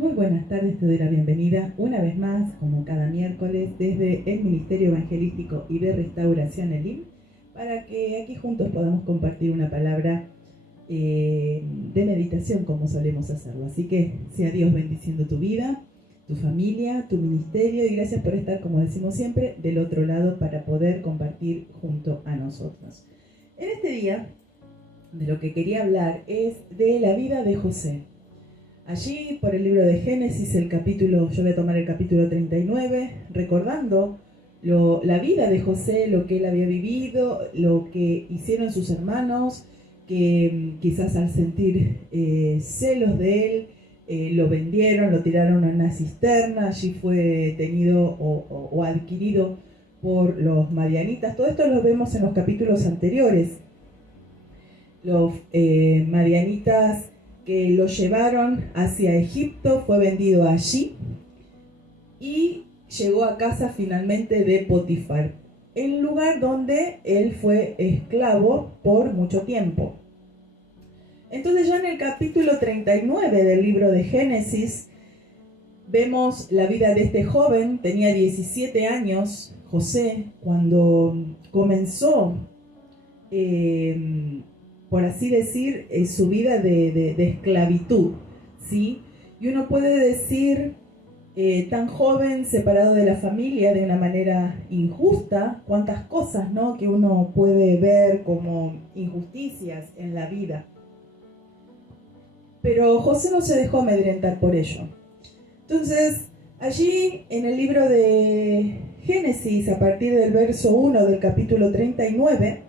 Muy buenas tardes, te doy la bienvenida una vez más, como cada miércoles, desde el Ministerio Evangelístico y de Restauración Elim, para que aquí juntos podamos compartir una palabra de meditación como solemos hacerlo. Así que sea Dios bendiciendo tu vida, tu familia, tu ministerio, y gracias por estar, como decimos siempre, del otro lado para poder compartir junto a nosotros. En este día, de lo que quería hablar es de la vida de José. Allí, por el libro de Génesis, yo voy a tomar el capítulo 39, recordando la vida de José, lo que él había vivido, lo que hicieron sus hermanos, que quizás al sentir celos de él, lo vendieron, lo tiraron a una cisterna, allí fue tenido o adquirido por los madianitas. Todo esto lo vemos en los capítulos anteriores. Los madianitas que lo llevaron hacia Egipto, fue vendido allí y llegó a casa finalmente de Potifar, el lugar donde él fue esclavo por mucho tiempo. Entonces ya en el capítulo 39 del libro de Génesis vemos la vida de este joven. Tenía 17 años, José, cuando comenzó por así decir, su vida de esclavitud, ¿sí? Y uno puede decir, tan joven, separado de la familia de una manera injusta, cuántas cosas, ¿no?, que uno puede ver como injusticias en la vida. Pero José no se dejó amedrentar por ello. Entonces, allí en el libro de Génesis, a partir del verso 1 del capítulo 39,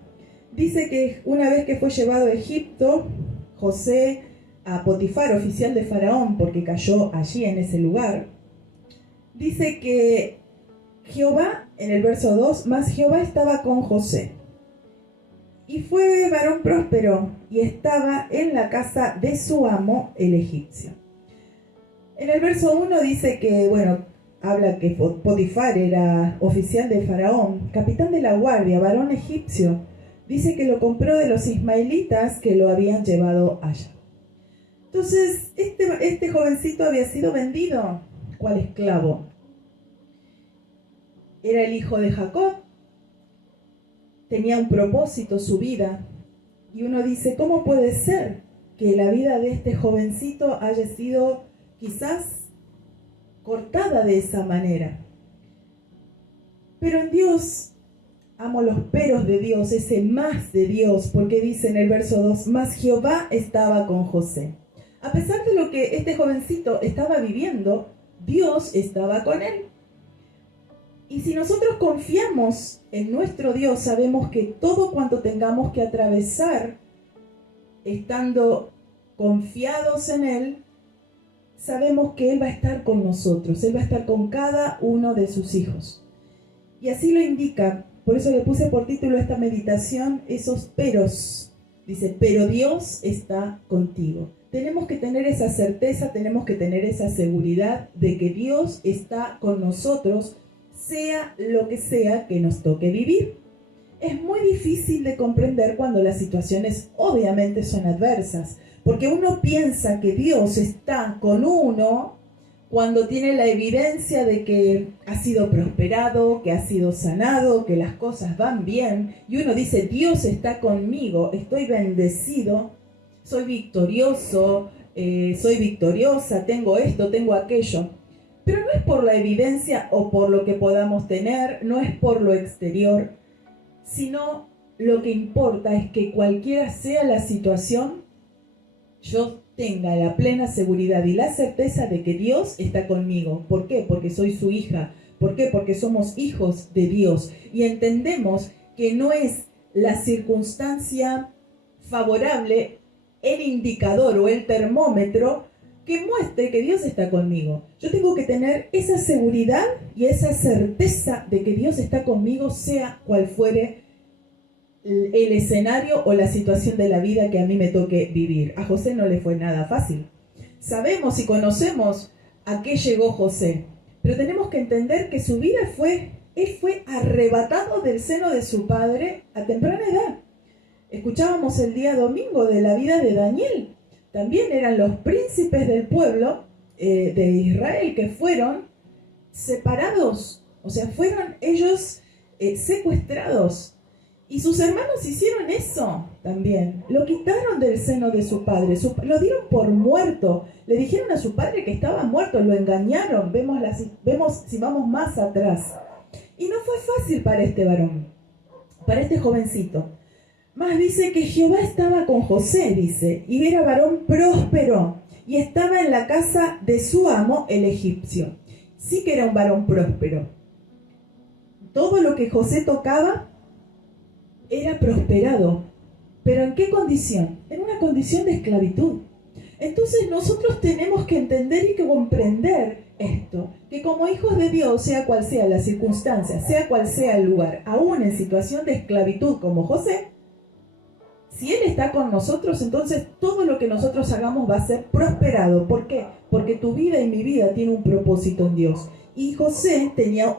dice que una vez que fue llevado a Egipto, José, a Potifar, oficial de Faraón, porque cayó allí en ese lugar, dice que Jehová, en el verso 2, mas Jehová estaba con José, y fue varón próspero, y estaba en la casa de su amo, el egipcio. En el verso 1 dice que, habla que Potifar era oficial de Faraón, capitán de la guardia, varón egipcio. Dice que lo compró de los ismaelitas que lo habían llevado allá. Entonces, este jovencito había sido vendido. ¿Cuál esclavo? Era el hijo de Jacob. Tenía un propósito su vida. Y uno dice, ¿cómo puede ser que la vida de este jovencito haya sido quizás cortada de esa manera? Pero en Dios, amo los peros de Dios, ese más de Dios, porque dice en el verso 2, mas Jehová estaba con José. A pesar de lo que este jovencito estaba viviendo, Dios estaba con él. Y si nosotros confiamos en nuestro Dios, sabemos que todo cuanto tengamos que atravesar, estando confiados en Él, sabemos que Él va a estar con nosotros, Él va a estar con cada uno de sus hijos. Y así lo indica. Por eso le puse por título a esta meditación, esos peros. Dice, pero Dios está contigo. Tenemos que tener esa certeza, tenemos que tener esa seguridad de que Dios está con nosotros, sea lo que sea que nos toque vivir. Es muy difícil de comprender cuando las situaciones obviamente son adversas, porque uno piensa que Dios está con uno cuando tiene la evidencia de que ha sido prosperado, que ha sido sanado, que las cosas van bien, y uno dice, Dios está conmigo, estoy bendecido, soy victorioso, soy victoriosa, tengo esto, tengo aquello. Pero no es por la evidencia o por lo que podamos tener, no es por lo exterior, sino lo que importa es que cualquiera sea la situación, yo tenga la plena seguridad y la certeza de que Dios está conmigo. ¿Por qué? Porque soy su hija. ¿Por qué? Porque somos hijos de Dios. Y entendemos que no es la circunstancia favorable el indicador o el termómetro que muestre que Dios está conmigo. Yo tengo que tener esa seguridad y esa certeza de que Dios está conmigo, sea cual fuere el escenario o la situación de la vida que a mí me toque vivir. A José no le fue nada fácil. Sabemos y conocemos a qué llegó José, pero tenemos que entender que su vida él fue arrebatado del seno de su padre a temprana edad. Escuchábamos el día domingo de la vida de Daniel. También eran los príncipes del pueblo de Israel que fueron separados, o sea, fueron ellos secuestrados. Y sus hermanos hicieron eso también. Lo quitaron del seno de su padre, lo dieron por muerto. Le dijeron a su padre que estaba muerto, lo engañaron. Vemos si vamos más atrás. Y no fue fácil para este varón, para este jovencito. Más dice que Jehová estaba con José, dice, y era varón próspero, y estaba en la casa de su amo, el egipcio. Sí que era un varón próspero. Todo lo que José tocaba era prosperado. ¿Pero en qué condición? En una condición de esclavitud. Entonces nosotros tenemos que entender y que comprender esto, que como hijos de Dios, sea cual sea la circunstancia, sea cual sea el lugar, aún en situación de esclavitud como José, si Él está con nosotros, entonces todo lo que nosotros hagamos va a ser prosperado. ¿Por qué? Porque tu vida y mi vida tiene un propósito en Dios. Y José tenía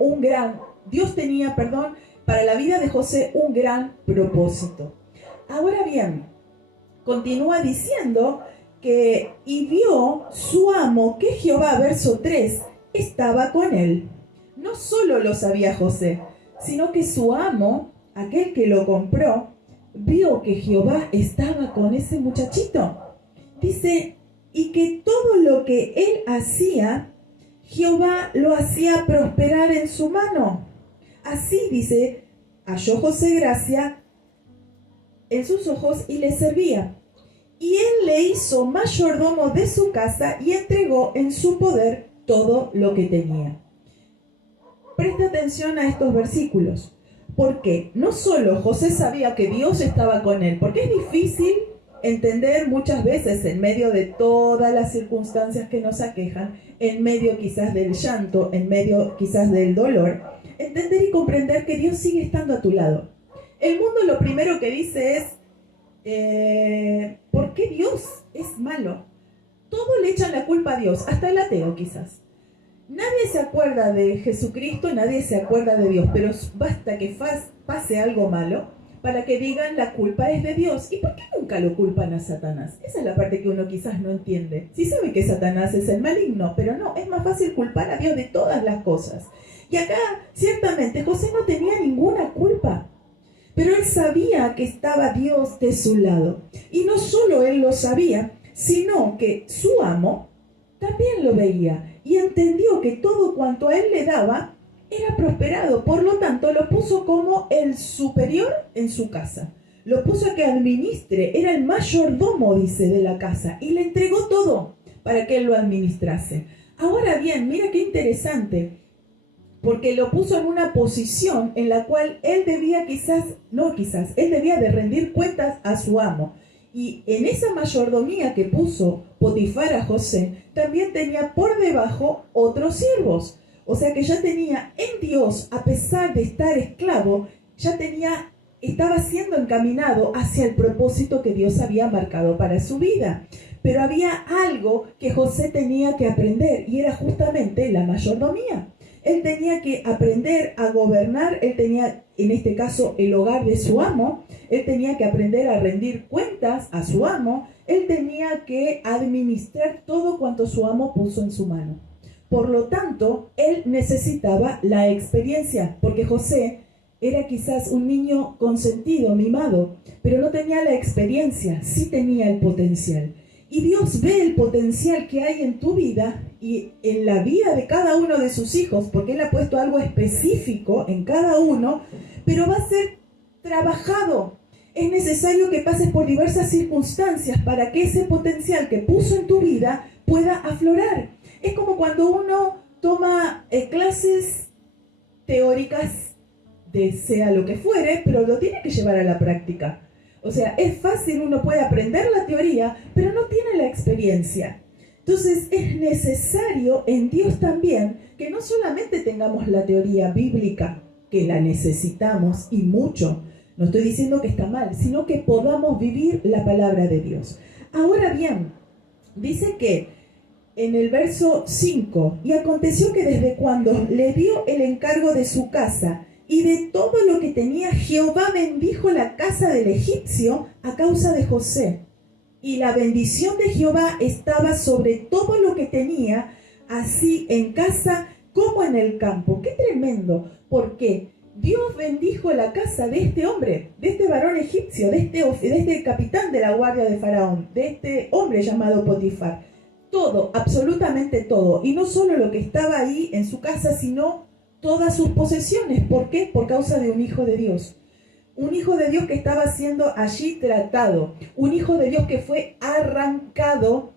Dios tenía, para la vida de José un gran propósito. Ahora bien, continúa diciendo que y vio su amo que Jehová, verso 3, estaba con él. No solo lo sabía José, sino que su amo, aquel que lo compró, vio que Jehová estaba con ese muchachito. Dice, y que todo lo que él hacía, Jehová lo hacía prosperar en su mano. Así, dice, halló José gracia en sus ojos y le servía. Y él le hizo mayordomo de su casa y entregó en su poder todo lo que tenía. Presta atención a estos versículos, porque no solo José sabía que Dios estaba con él, porque es difícil entender muchas veces en medio de todas las circunstancias que nos aquejan, en medio quizás del llanto, en medio quizás del dolor, entender y comprender que Dios sigue estando a tu lado. El mundo lo primero que dice es, ¿por qué Dios es malo? Todo le echan la culpa a Dios, hasta el ateo quizás. Nadie se acuerda de Jesucristo, nadie se acuerda de Dios, pero basta que pase algo malo para que digan la culpa es de Dios. ¿Y por qué nunca lo culpan a Satanás? Esa es la parte que uno quizás no entiende. Sí sabe que Satanás es el maligno, pero no, es más fácil culpar a Dios de todas las cosas. Y acá, ciertamente, José no tenía ninguna culpa, pero él sabía que estaba Dios de su lado. Y no solo él lo sabía, sino que su amo también lo veía y entendió que todo cuanto a él le daba era prosperado. Por lo tanto, lo puso como el superior en su casa. Lo puso a que administre, era el mayordomo, dice, de la casa, y le entregó todo para que él lo administrase. Ahora bien, mira qué interesante, porque lo puso en una posición en la cual él debía él debía de rendir cuentas a su amo. Y en esa mayordomía que puso Potifar a José, también tenía por debajo otros siervos. O sea que ya tenía en Dios, a pesar de estar esclavo, estaba siendo encaminado hacia el propósito que Dios había marcado para su vida. Pero había algo que José tenía que aprender, y era justamente la mayordomía. Él tenía que aprender a gobernar, él tenía, en este caso, el hogar de su amo, él tenía que aprender a rendir cuentas a su amo, él tenía que administrar todo cuanto su amo puso en su mano. Por lo tanto, él necesitaba la experiencia, porque José era quizás un niño consentido, mimado, pero no tenía la experiencia, sí tenía el potencial. Y Dios ve el potencial que hay en tu vida y en la vida de cada uno de sus hijos, porque Él ha puesto algo específico en cada uno, pero va a ser trabajado. Es necesario que pases por diversas circunstancias para que ese potencial que puso en tu vida pueda aflorar. Es como cuando uno toma clases teóricas de sea lo que fuere, pero lo tiene que llevar a la práctica. O sea, es fácil, uno puede aprender la teoría, pero no tiene la experiencia. Entonces, es necesario en Dios también que no solamente tengamos la teoría bíblica, que la necesitamos y mucho, no estoy diciendo que está mal, sino que podamos vivir la palabra de Dios. Ahora bien, dice que en el verso 5, y aconteció que desde cuando le dio el encargo de su casa y de todo lo que tenía, Jehová bendijo la casa del egipcio a causa de José. y la bendición de Jehová estaba sobre todo lo que tenía, así en casa como en el campo. ¡Qué tremendo! ¿Por qué? Dios bendijo la casa de este hombre, de este varón egipcio, de este capitán de la guardia de Faraón, de este hombre llamado Potifar. Todo, absolutamente todo. Y no solo lo que estaba ahí en su casa, sino todas sus posesiones. ¿Por qué? Por causa de un hijo de Dios. Un hijo de Dios que estaba siendo allí tratado. Un hijo de Dios que fue arrancado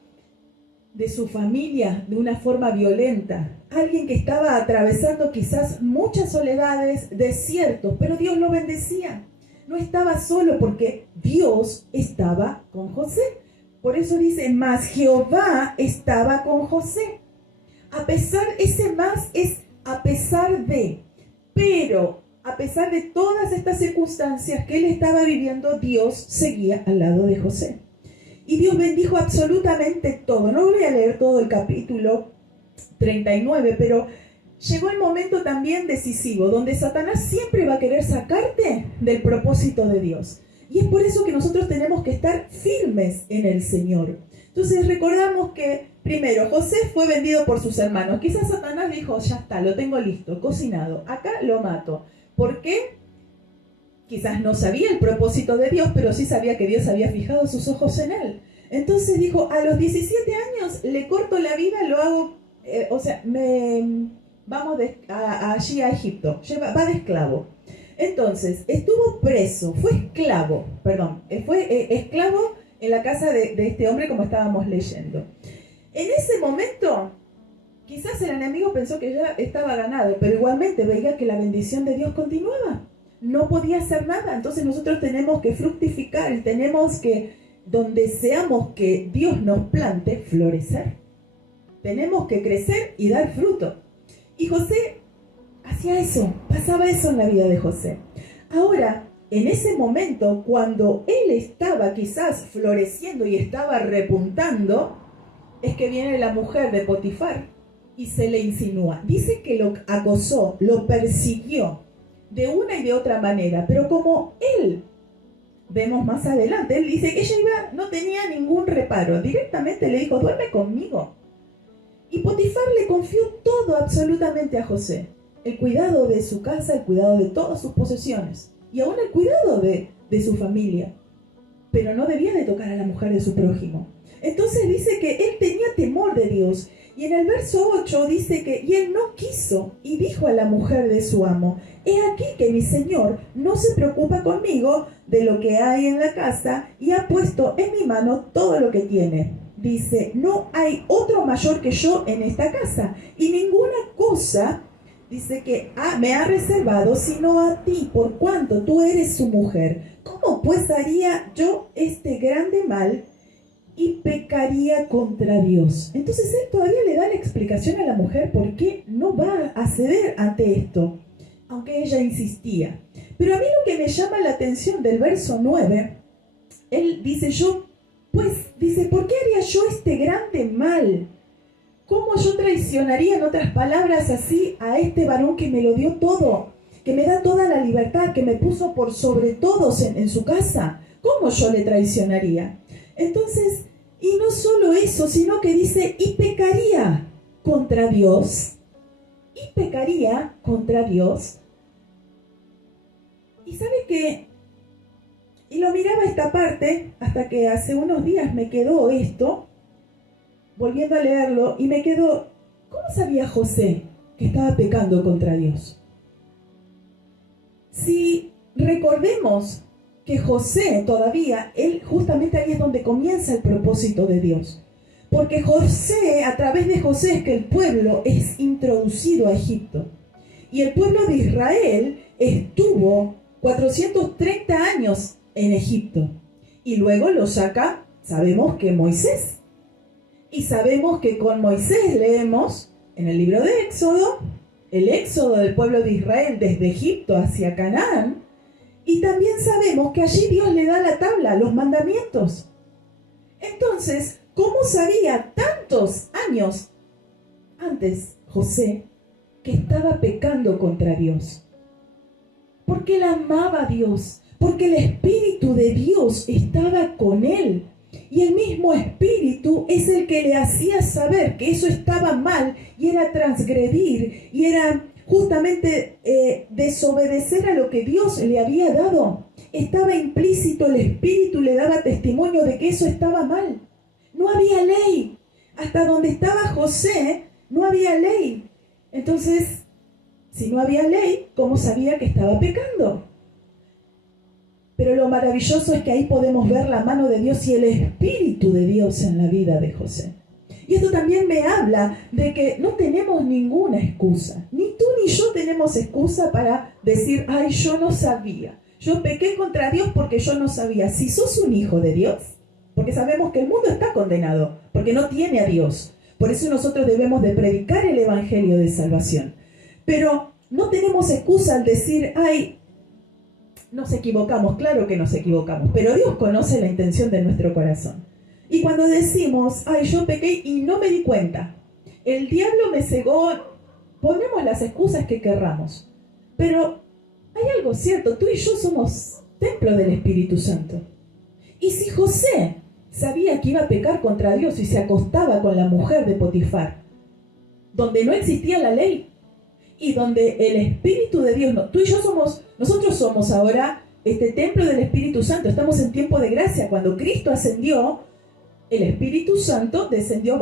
de su familia de una forma violenta. Alguien que estaba atravesando quizás muchas soledades, desiertos, pero Dios lo bendecía. No estaba solo porque Dios estaba con José. Por eso dice, mas Jehová estaba con José. A pesar, ese más es a pesar de, pero a pesar de todas estas circunstancias que él estaba viviendo, Dios seguía al lado de José. Y Dios bendijo absolutamente todo. No voy a leer todo el capítulo 39, pero llegó el momento también decisivo, donde Satanás siempre va a querer sacarte del propósito de Dios. Y es por eso que nosotros tenemos que estar firmes en el Señor. Entonces recordamos que primero José fue vendido por sus hermanos. Quizás Satanás dijo, ya está, lo tengo listo, cocinado, acá lo mato. ¿Por qué? Quizás no sabía el propósito de Dios, pero sí sabía que Dios había fijado sus ojos en él. Entonces dijo, a los 17 años le corto la vida, lo hago, vamos allí a Egipto, va de esclavo. Entonces, estuvo preso, fue esclavo en la casa de este hombre, como estábamos leyendo. En ese momento, quizás el enemigo pensó que ya estaba ganado, pero igualmente veía que la bendición de Dios continuaba. No podía hacer nada. Entonces nosotros tenemos que fructificar, tenemos que, donde seamos que Dios nos plante, florecer. Tenemos que crecer y dar fruto. Y José hacía eso, pasaba eso en la vida de José. Ahora, en ese momento, cuando él estaba quizás floreciendo y estaba repuntando, es que viene la mujer de Potifar y se le insinúa. Dice que lo acosó, lo persiguió de una y de otra manera, pero como él, vemos más adelante, él dice que ella no tenía ningún reparo, directamente le dijo, duerme conmigo. Y Potifar le confió todo absolutamente a José, el cuidado de su casa, el cuidado de todas sus posesiones, y aún el cuidado de su familia, pero no debía de tocar a la mujer de su prójimo. Entonces dice que él tenía temor de Dios. Y en el verso 8 dice que, y él no quiso, y dijo a la mujer de su amo, he aquí que mi señor no se preocupa conmigo de lo que hay en la casa, y ha puesto en mi mano todo lo que tiene. Dice, no hay otro mayor que yo en esta casa, y ninguna cosa, dice que me ha reservado, sino a ti, por cuanto tú eres su mujer. ¿Cómo pues haría yo este grande mal y pecaría contra Dios? Entonces él todavía le da la explicación a la mujer por qué no va a ceder ante esto, aunque ella insistía. Pero a mí lo que me llama la atención del verso 9, él dice, ¿por qué haría yo este grande mal? ¿Cómo yo traicionaría, en otras palabras, así a este varón que me lo dio todo, que me da toda la libertad, que me puso por sobre todos en su casa? ¿Cómo yo le traicionaría? Entonces, y no solo eso, sino que dice, y pecaría contra Dios. Y pecaría contra Dios. Y sabe que, y lo miraba esta parte, hasta que hace unos días me quedó esto, volviendo a leerlo, y me quedó, ¿cómo sabía José que estaba pecando contra Dios? Si recordemos que José todavía, él justamente ahí es donde comienza el propósito de Dios. Porque José, a través de José es que el pueblo es introducido a Egipto. Y el pueblo de Israel estuvo 430 años en Egipto. Y luego lo saca, sabemos que Moisés. Y sabemos que con Moisés leemos en el libro de Éxodo, el éxodo del pueblo de Israel desde Egipto hacia Canaán. Y también sabemos que allí Dios le da la tabla, los mandamientos. Entonces, ¿cómo sabía tantos años antes José que estaba pecando contra Dios? Porque él amaba a Dios, porque el Espíritu de Dios estaba con él. Y el mismo espíritu es el que le hacía saber que eso estaba mal y era transgredir y era justamente desobedecer a lo que Dios le había dado. Estaba implícito, el espíritu le daba testimonio de que eso estaba mal. No había ley. Hasta donde estaba José, no había ley. Entonces, si no había ley, ¿cómo sabía que estaba pecando? Pero lo maravilloso es que ahí podemos ver la mano de Dios y el Espíritu de Dios en la vida de José. Y esto también me habla de que no tenemos ninguna excusa. Ni tú ni yo tenemos excusa para decir, ay, yo no sabía. Yo pequé contra Dios porque yo no sabía. Si sos un hijo de Dios, porque sabemos que el mundo está condenado, porque no tiene a Dios. Por eso nosotros debemos de predicar el Evangelio de salvación. Pero no tenemos excusa al decir, ay, nos equivocamos. Claro que nos equivocamos, pero Dios conoce la intención de nuestro corazón. Y cuando decimos, ay, yo pequé y no me di cuenta, el diablo me cegó, ponemos las excusas que querramos. Pero hay algo cierto, tú y yo somos templo del Espíritu Santo. Y si José sabía que iba a pecar contra Dios y se acostaba con la mujer de Potifar, donde no existía la ley y donde el Espíritu de Dios, no, tú y yo nosotros somos ahora este templo del Espíritu Santo, estamos en tiempo de gracia. Cuando Cristo ascendió, el Espíritu Santo descendió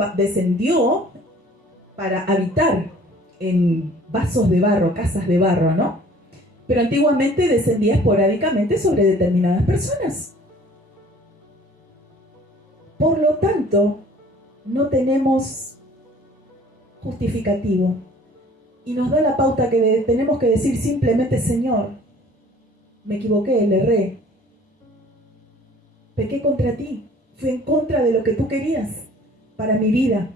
para habitar en vasos de barro, casas de barro, ¿no? Pero antiguamente descendía esporádicamente sobre determinadas personas. Por lo tanto, no tenemos justificativo. Y nos da la pauta que tenemos que decir simplemente, Señor, me equivoqué, le erré. Pequé contra ti. Fui en contra de lo que tú querías para mi vida.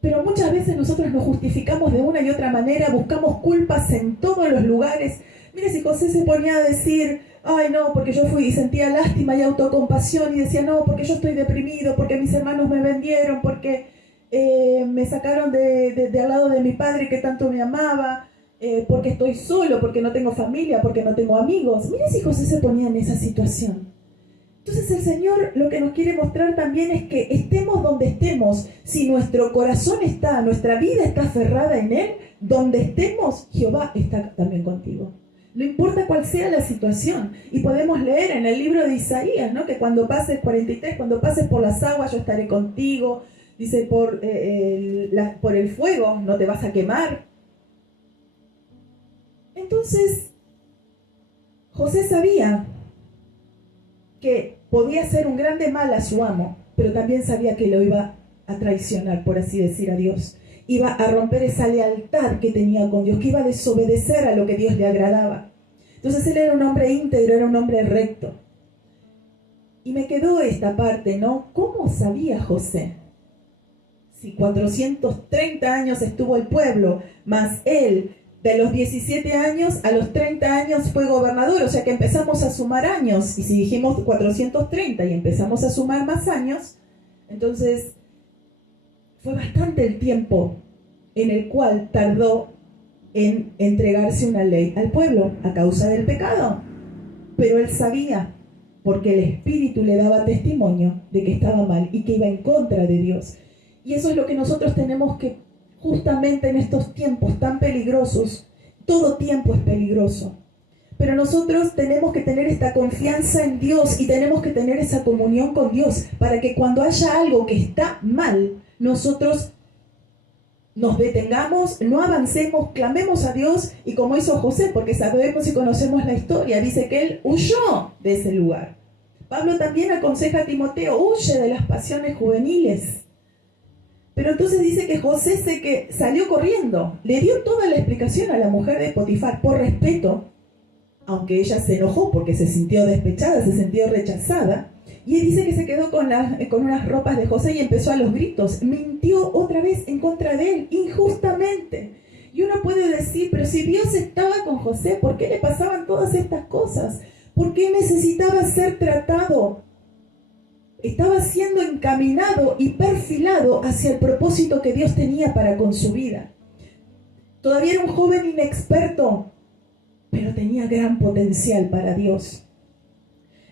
Pero muchas veces nosotros nos justificamos de una y otra manera, buscamos culpas en todos los lugares. Mire, si José se ponía a decir, ay no, porque yo fui y sentía lástima y autocompasión y decía, no, porque yo estoy deprimido, porque mis hermanos me vendieron, porque me sacaron de al lado de mi padre que tanto me amaba, porque estoy solo, porque no tengo familia, porque no tengo amigos. Mire si José se ponía en esa situación. Entonces el Señor lo que nos quiere mostrar también es que estemos donde estemos, si nuestro corazón está, nuestra vida está aferrada en Él, donde estemos, Jehová está también contigo. No importa cuál sea la situación. Y podemos leer en el libro de Isaías, ¿no? Que cuando pases, 43, cuando pases por las aguas yo estaré contigo. Dice, por el fuego no te vas a quemar. Entonces, José sabía que podía ser un grande mal a su amo, pero también sabía que lo iba a traicionar, por así decir, a Dios. Iba a romper esa lealtad que tenía con Dios, que iba a desobedecer a lo que Dios le agradaba. Entonces él era un hombre íntegro, era un hombre recto. Y me quedó esta parte, ¿no? ¿Cómo sabía José? Si 430 años estuvo el pueblo, más él, de los 17 años a los 30 años fue gobernador, o sea que empezamos a sumar años, y si dijimos 430 y empezamos a sumar más años, entonces fue bastante el tiempo en el cual tardó en entregarse una ley al pueblo a causa del pecado. Pero él sabía, porque el Espíritu le daba testimonio de que estaba mal y que iba en contra de Dios. Y eso es lo que nosotros tenemos que, justamente en estos tiempos tan peligrosos, todo tiempo es peligroso, pero nosotros tenemos que tener esta confianza en Dios y tenemos que tener esa comunión con Dios para que cuando haya algo que está mal, nosotros nos detengamos, no avancemos, clamemos a Dios, y como hizo José, porque sabemos y conocemos la historia, dice que él huyó de ese lugar. Pablo también aconseja a Timoteo, huye de las pasiones juveniles. Pero entonces dice que José que salió corriendo, le dio toda la explicación a la mujer de Potifar por respeto, aunque ella se enojó porque se sintió despechada, se sintió rechazada, y él dice que se quedó con unas ropas de José y empezó a los gritos, mintió otra vez en contra de él, injustamente. Y uno puede decir, pero si Dios estaba con José, ¿por qué le pasaban todas estas cosas? ¿Por qué necesitaba ser tratado? Estaba siendo encaminado y perfilado hacia el propósito que Dios tenía para con su vida. Todavía era un joven inexperto, pero tenía gran potencial para Dios.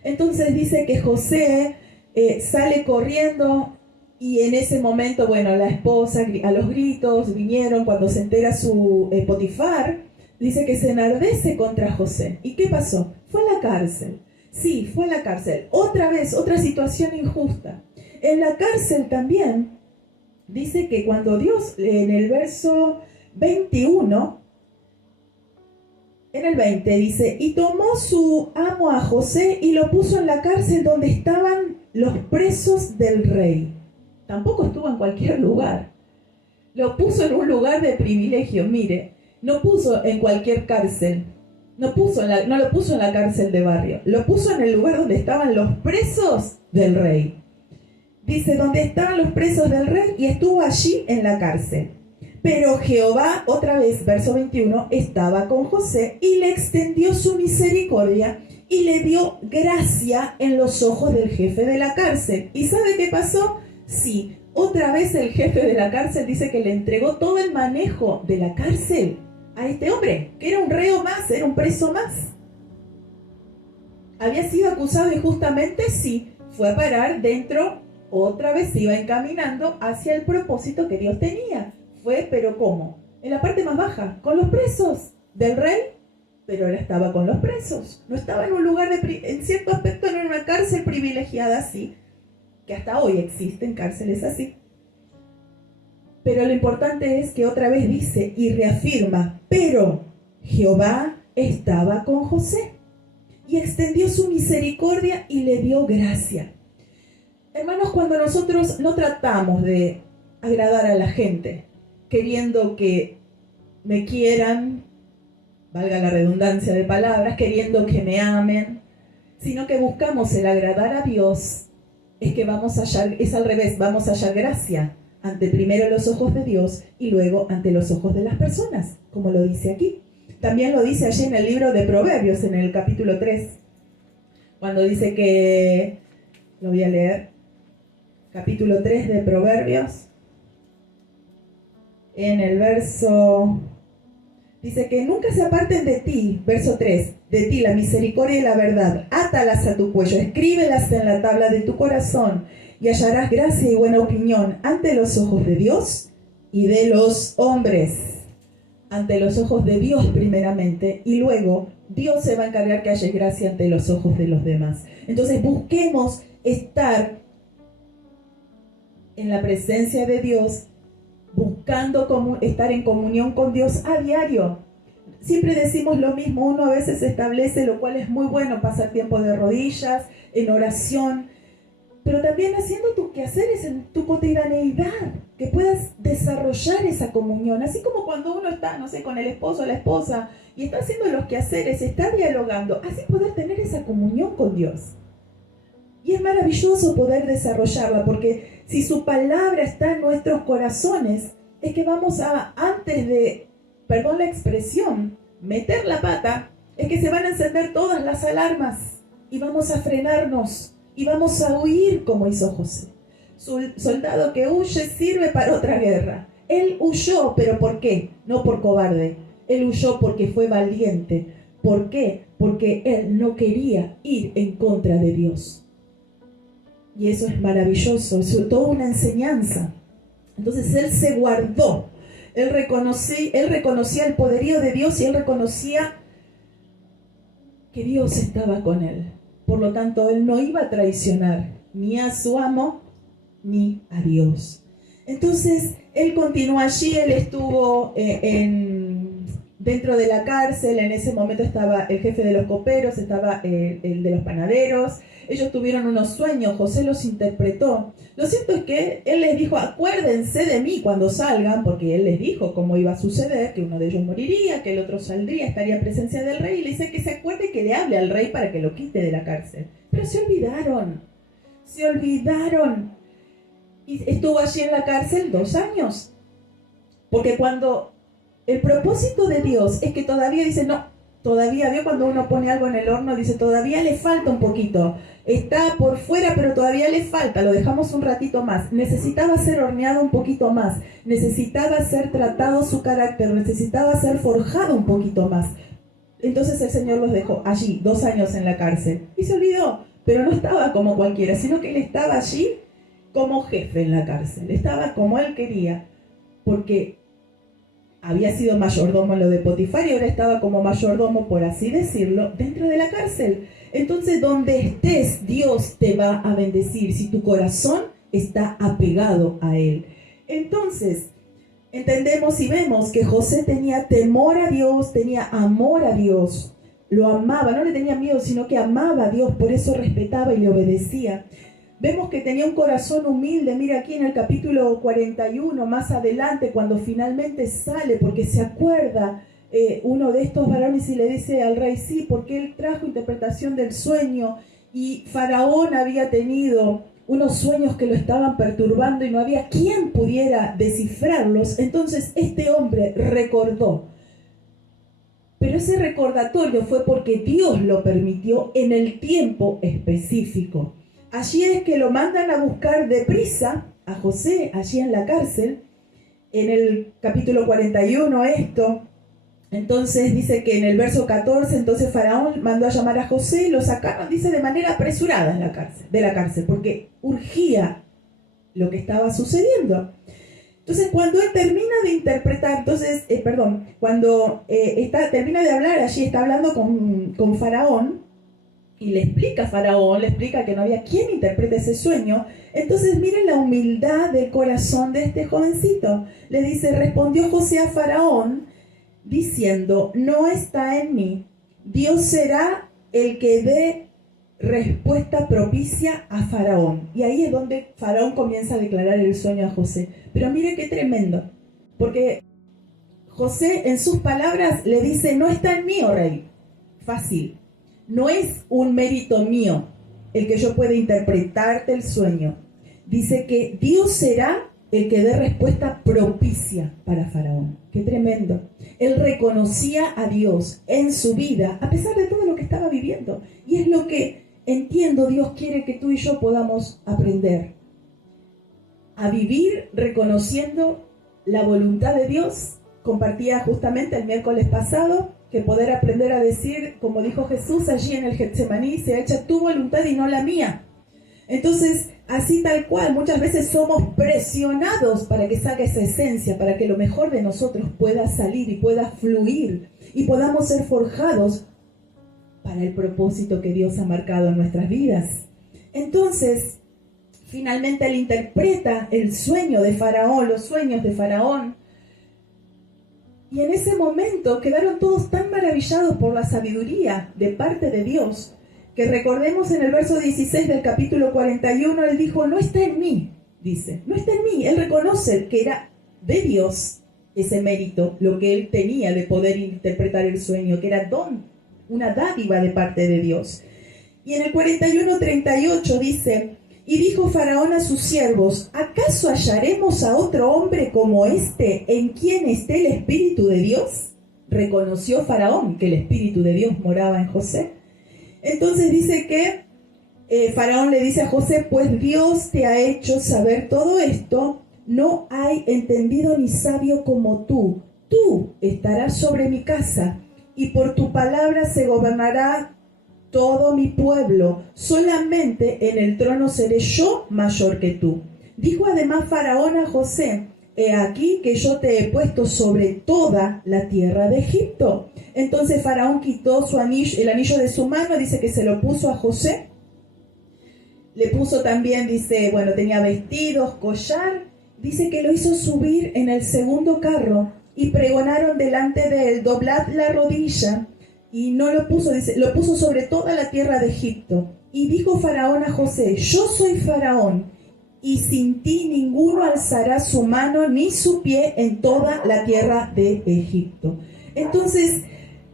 Entonces dice que José sale corriendo y en ese momento, bueno, la esposa a los gritos vinieron cuando se entera su Potifar, dice que se enardece contra José. ¿Y qué pasó? Fue a la cárcel. Sí, fue a la cárcel. Otra vez, otra situación injusta. En la cárcel también dice que cuando Dios, en el verso 21, en el 20 dice, y tomó su amo a José y lo puso en la cárcel donde estaban los presos del rey. Tampoco estuvo en cualquier lugar. Lo puso en un lugar de privilegio. Mire, no puso en cualquier cárcel. No lo puso en la cárcel de barrio. Lo puso en el lugar donde estaban los presos del rey. Dice, donde estaban los presos del rey, y estuvo allí en la cárcel. Pero Jehová, otra vez, verso 21, estaba con José y le extendió su misericordia y le dio gracia en los ojos del jefe de la cárcel. ¿Y sabe qué pasó? Sí, otra vez el jefe de la cárcel dice que le entregó todo el manejo de la cárcel a este hombre, que era un reo más, era un preso más. ¿Había sido acusado injustamente? Sí, fue a parar dentro, otra vez se iba encaminando hacia el propósito que Dios tenía. Fue, pero ¿cómo? En la parte más baja, con los presos del rey, pero él estaba con los presos. No estaba en un lugar en cierto aspecto, no en una cárcel privilegiada así, que hasta hoy existen cárceles así. Pero lo importante es que otra vez dice y reafirma, pero Jehová estaba con José y extendió su misericordia y le dio gracia. Hermanos, cuando nosotros no tratamos de agradar a la gente, queriendo que me quieran, valga la redundancia de palabras, queriendo que me amen, sino que buscamos el agradar a Dios, es al revés, vamos a hallar gracia ante primero los ojos de Dios y luego ante los ojos de las personas, como lo dice aquí. También lo dice allí en el libro de Proverbios, en el capítulo 3, cuando dice que, lo voy a leer, capítulo 3 de Proverbios, en el verso, dice que nunca se aparten de ti, verso 3, de ti la misericordia y la verdad, átalas a tu cuello, escríbelas en la tabla de tu corazón, y hallarás gracia y buena opinión ante los ojos de Dios y de los hombres. Ante los ojos de Dios primeramente, y luego Dios se va a encargar que haya gracia ante los ojos de los demás. Entonces busquemos estar en la presencia de Dios, buscando estar en comunión con Dios a diario. Siempre decimos lo mismo, uno a veces establece, lo cual es muy bueno, pasar tiempo de rodillas, en oración, pero también haciendo tus quehaceres en tu cotidianeidad, que puedas desarrollar esa comunión, así como cuando uno está, no sé, con el esposo o la esposa, y está haciendo los quehaceres, está dialogando, así poder tener esa comunión con Dios. Y es maravilloso poder desarrollarla, porque si su palabra está en nuestros corazones, es que vamos a, antes de, perdón la expresión, meter la pata, es que se van a encender todas las alarmas, y vamos a frenarnos, y vamos a huir como hizo José. Soldado que huye sirve para otra guerra. Él huyó, pero ¿por qué? No por cobarde. Él huyó porque fue valiente. ¿Por qué? Porque él no quería ir en contra de Dios. Y eso es maravilloso, es toda una enseñanza. Entonces él se guardó. Él reconocía el poderío de Dios y él reconocía que Dios estaba con él. Por lo tanto, él no iba a traicionar ni a su amo ni a Dios. Entonces, él continuó allí, él estuvo dentro de la cárcel. En ese momento estaba el jefe de los coperos, estaba el de los panaderos. Ellos tuvieron unos sueños, José los interpretó. Lo cierto es que él les dijo, acuérdense de mí cuando salgan, porque él les dijo cómo iba a suceder, que uno de ellos moriría, que el otro saldría, estaría en presencia del rey, y le dice que se acuerde que le hable al rey para que lo quite de la cárcel. Pero se olvidaron. Y estuvo allí en la cárcel 2 años. Porque cuando el propósito de Dios es que todavía dice, no, todavía, ¿vio cuando uno pone algo en el horno? Dice, todavía le falta un poquito. Está por fuera, pero todavía le falta. Lo dejamos un ratito más. Necesitaba ser horneado un poquito más. Necesitaba ser tratado su carácter. Necesitaba ser forjado un poquito más. Entonces el Señor los dejó allí, 2 años en la cárcel. Y se olvidó. pero no estaba como cualquiera, sino que él estaba allí como jefe en la cárcel, estaba como él quería, porque había sido mayordomo en lo de Potifar y ahora estaba como mayordomo, por así decirlo, dentro de la cárcel. Entonces, donde estés, Dios te va a bendecir si tu corazón está apegado a Él. Entonces, entendemos y vemos que José tenía temor a Dios, tenía amor a Dios, lo amaba, no le tenía miedo, sino que amaba a Dios, por eso respetaba y le obedecía. Vemos que tenía un corazón humilde. Mira aquí en el capítulo 41, más adelante, cuando finalmente sale, porque se acuerda uno de estos varones y le dice al rey, sí, porque él trajo interpretación del sueño y Faraón había tenido unos sueños que lo estaban perturbando y no había quien pudiera descifrarlos. Entonces este hombre recordó. Pero ese recordatorio fue porque Dios lo permitió en el tiempo específico. Allí es que lo mandan a buscar deprisa a José, allí en la cárcel, en el capítulo 41 esto. Entonces dice que en el verso 14, entonces Faraón mandó a llamar a José y lo sacaron, dice, de manera apresurada de la cárcel, porque urgía lo que estaba sucediendo. Entonces cuando él termina de interpretar, cuando termina de hablar, allí está hablando con Faraón, y le explica a Faraón, le explica que no había quien interprete ese sueño. Entonces miren la humildad del corazón de este jovencito. Le dice, respondió José a Faraón, diciendo, no está en mí. Dios será el que dé respuesta propicia a Faraón. Y ahí es donde Faraón comienza a declarar el sueño a José. Pero mire qué tremendo, porque José en sus palabras le dice, no está en mí, oh rey. Fácil. No es un mérito mío el que yo pueda interpretarte el sueño. Dice que Dios será el que dé respuesta propicia para Faraón. ¡Qué tremendo! Él reconocía a Dios en su vida, a pesar de todo lo que estaba viviendo. Y es lo que, entiendo, Dios quiere que tú y yo podamos aprender. A vivir reconociendo la voluntad de Dios. Compartía justamente el miércoles pasado que poder aprender a decir, como dijo Jesús allí en el Getsemaní, sea hecha tu voluntad y no la mía. Entonces, así tal cual, muchas veces somos presionados para que salga esa esencia, para que lo mejor de nosotros pueda salir y pueda fluir y podamos ser forjados para el propósito que Dios ha marcado en nuestras vidas. Entonces, finalmente él interpreta el sueño de Faraón, los sueños de Faraón. Y en ese momento quedaron todos tan maravillados por la sabiduría de parte de Dios, que recordemos en el verso 16 del capítulo 41, él dijo, no está en mí, dice, no está en mí. Él reconoce que era de Dios ese mérito, lo que él tenía de poder interpretar el sueño, que era don, una dádiva de parte de Dios. Y en el 41:38 dice, y dijo Faraón a sus siervos, ¿acaso hallaremos a otro hombre como este en quien esté el Espíritu de Dios? Reconoció Faraón que el Espíritu de Dios moraba en José. Entonces dice que Faraón le dice a José, pues Dios te ha hecho saber todo esto, no hay entendido ni sabio como tú. Tú estarás sobre mi casa y por tu palabra se gobernará todo mi pueblo, solamente en el trono seré yo mayor que tú. Dijo además Faraón a José, he aquí que yo te he puesto sobre toda la tierra de Egipto. Entonces Faraón quitó el anillo de su mano, dice que se lo puso a José. Le puso también, dice, tenía vestidos, collar. Dice que lo hizo subir en el segundo carro y pregonaron delante de él, doblad la rodilla. Y no lo puso, dice, lo puso sobre toda la tierra de Egipto. Y dijo Faraón a José, yo soy Faraón, y sin ti ninguno alzará su mano ni su pie en toda la tierra de Egipto. Entonces,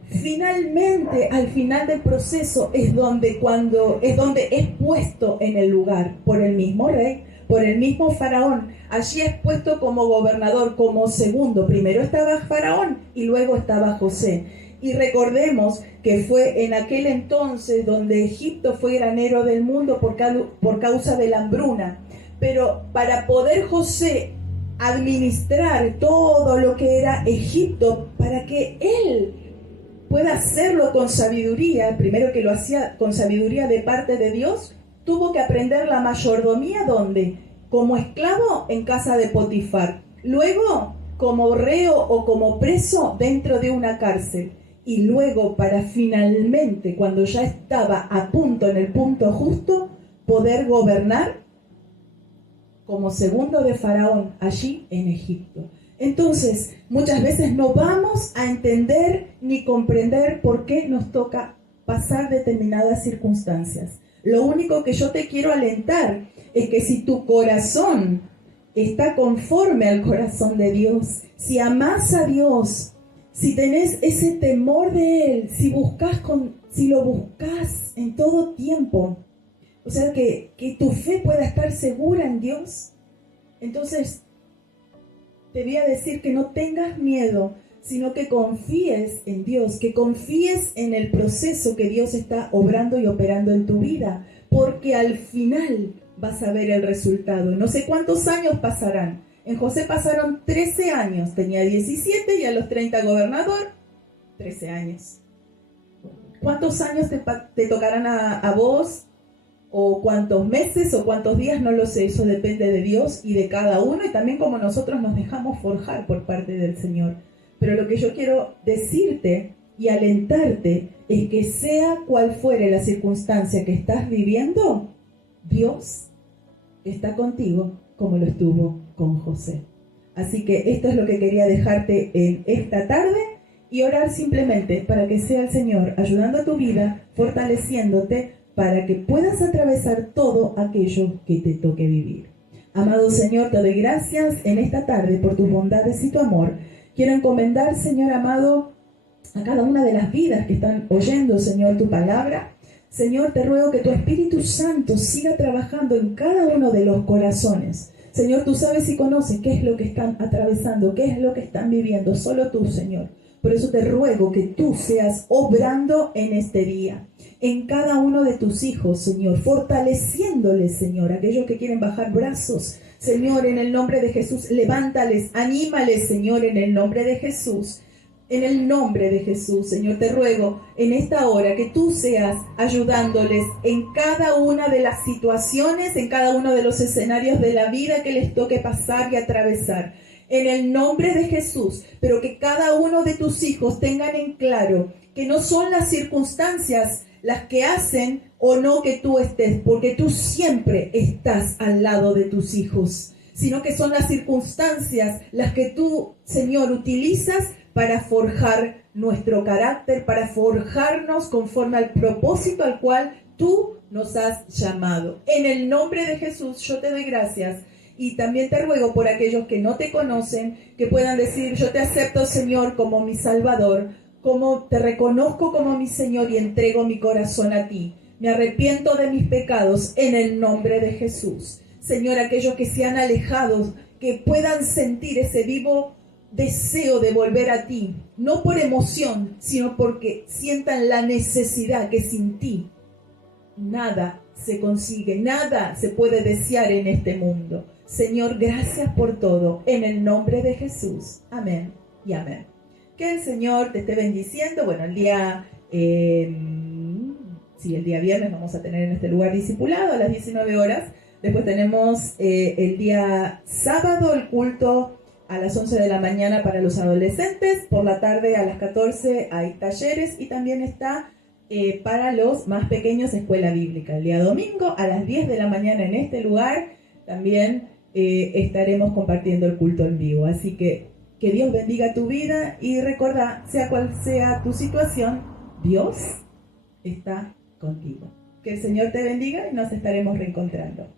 finalmente, al final del proceso, es donde es puesto en el lugar por el mismo rey, por el mismo Faraón. Allí es puesto como gobernador, como segundo. Primero estaba Faraón y luego estaba José. Y recordemos que fue en aquel entonces donde Egipto fue granero del mundo por causa de la hambruna. Pero para poder José administrar todo lo que era Egipto, para que él pueda hacerlo con sabiduría, primero que lo hacía con sabiduría de parte de Dios, tuvo que aprender la mayordomía, ¿dónde? Como esclavo en casa de Potifar, luego como reo o como preso dentro de una cárcel, y luego para finalmente, cuando ya estaba a punto, en el punto justo, poder gobernar como segundo de Faraón allí en Egipto. Entonces, muchas veces no vamos a entender ni comprender por qué nos toca pasar determinadas circunstancias. Lo único que yo te quiero alentar es que si tu corazón está conforme al corazón de Dios, si amás a Dios, si tenés ese temor de Él, si lo buscas en todo tiempo, o sea, que tu fe pueda estar segura en Dios, entonces te voy a decir que no tengas miedo, sino que confíes en Dios, que confíes en el proceso que Dios está obrando y operando en tu vida, porque al final vas a ver el resultado. No sé cuántos años pasarán. En José pasaron 13 años, tenía 17 y a los 30 gobernador, 13 años. ¿Cuántos años te tocarán a vos? O cuántos meses o cuántos días, no lo sé, eso depende de Dios y de cada uno, y también como nosotros nos dejamos forjar por parte del Señor. Pero lo que yo quiero decirte y alentarte es que sea cual fuere la circunstancia que estás viviendo, Dios está contigo como lo estuvo con José. Así que esto es lo que quería dejarte en esta tarde, y orar simplemente para que sea el Señor ayudando a tu vida, fortaleciéndote, para que puedas atravesar todo aquello que te toque vivir. Amado Señor, te doy gracias en esta tarde por tus bondades y tu amor. Quiero encomendar, Señor amado, a cada una de las vidas que están oyendo, Señor, tu palabra. Señor, te ruego que tu Espíritu Santo siga trabajando en cada uno de los corazones. Señor, tú sabes y conoces qué es lo que están atravesando, qué es lo que están viviendo, solo tú, Señor. Por eso te ruego que tú seas obrando en este día, en cada uno de tus hijos, Señor, fortaleciéndoles, Señor, aquellos que quieren bajar brazos, Señor, en el nombre de Jesús, levántales, anímales, Señor, en el nombre de Jesús. En el nombre de Jesús, Señor, te ruego en esta hora que tú seas ayudándoles en cada una de las situaciones, en cada uno de los escenarios de la vida que les toque pasar y atravesar. En el nombre de Jesús, pero que cada uno de tus hijos tengan en claro que no son las circunstancias las que hacen o no que tú estés, porque tú siempre estás al lado de tus hijos, sino que son las circunstancias las que tú, Señor, utilizas para forjar nuestro carácter, para forjarnos conforme al propósito al cual tú nos has llamado. En el nombre de Jesús, yo te doy gracias. Y también te ruego por aquellos que no te conocen, que puedan decir, yo te acepto, Señor, como mi Salvador, como te reconozco como mi Señor y entrego mi corazón a ti. Me arrepiento de mis pecados en el nombre de Jesús. Señor, aquellos que se han alejado, que puedan sentir ese vivo deseo de volver a ti, no por emoción, sino porque sientan la necesidad que sin ti nada se consigue, nada se puede desear en este mundo. Señor, gracias por todo, en el nombre de Jesús. Amén y amén. Que el Señor te esté bendiciendo. Bueno, el día viernes vamos a tener en este lugar discipulado a las 19 horas. Después tenemos el día sábado el culto a las 11 de la mañana para los adolescentes. Por la tarde a las 14 hay talleres, y también está para los más pequeños escuela bíblica. El día domingo a las 10 de la mañana en este lugar también estaremos compartiendo el culto en vivo. Así que Dios bendiga tu vida, y recuerda, sea cual sea tu situación, Dios está contigo. Que el Señor te bendiga y nos estaremos reencontrando.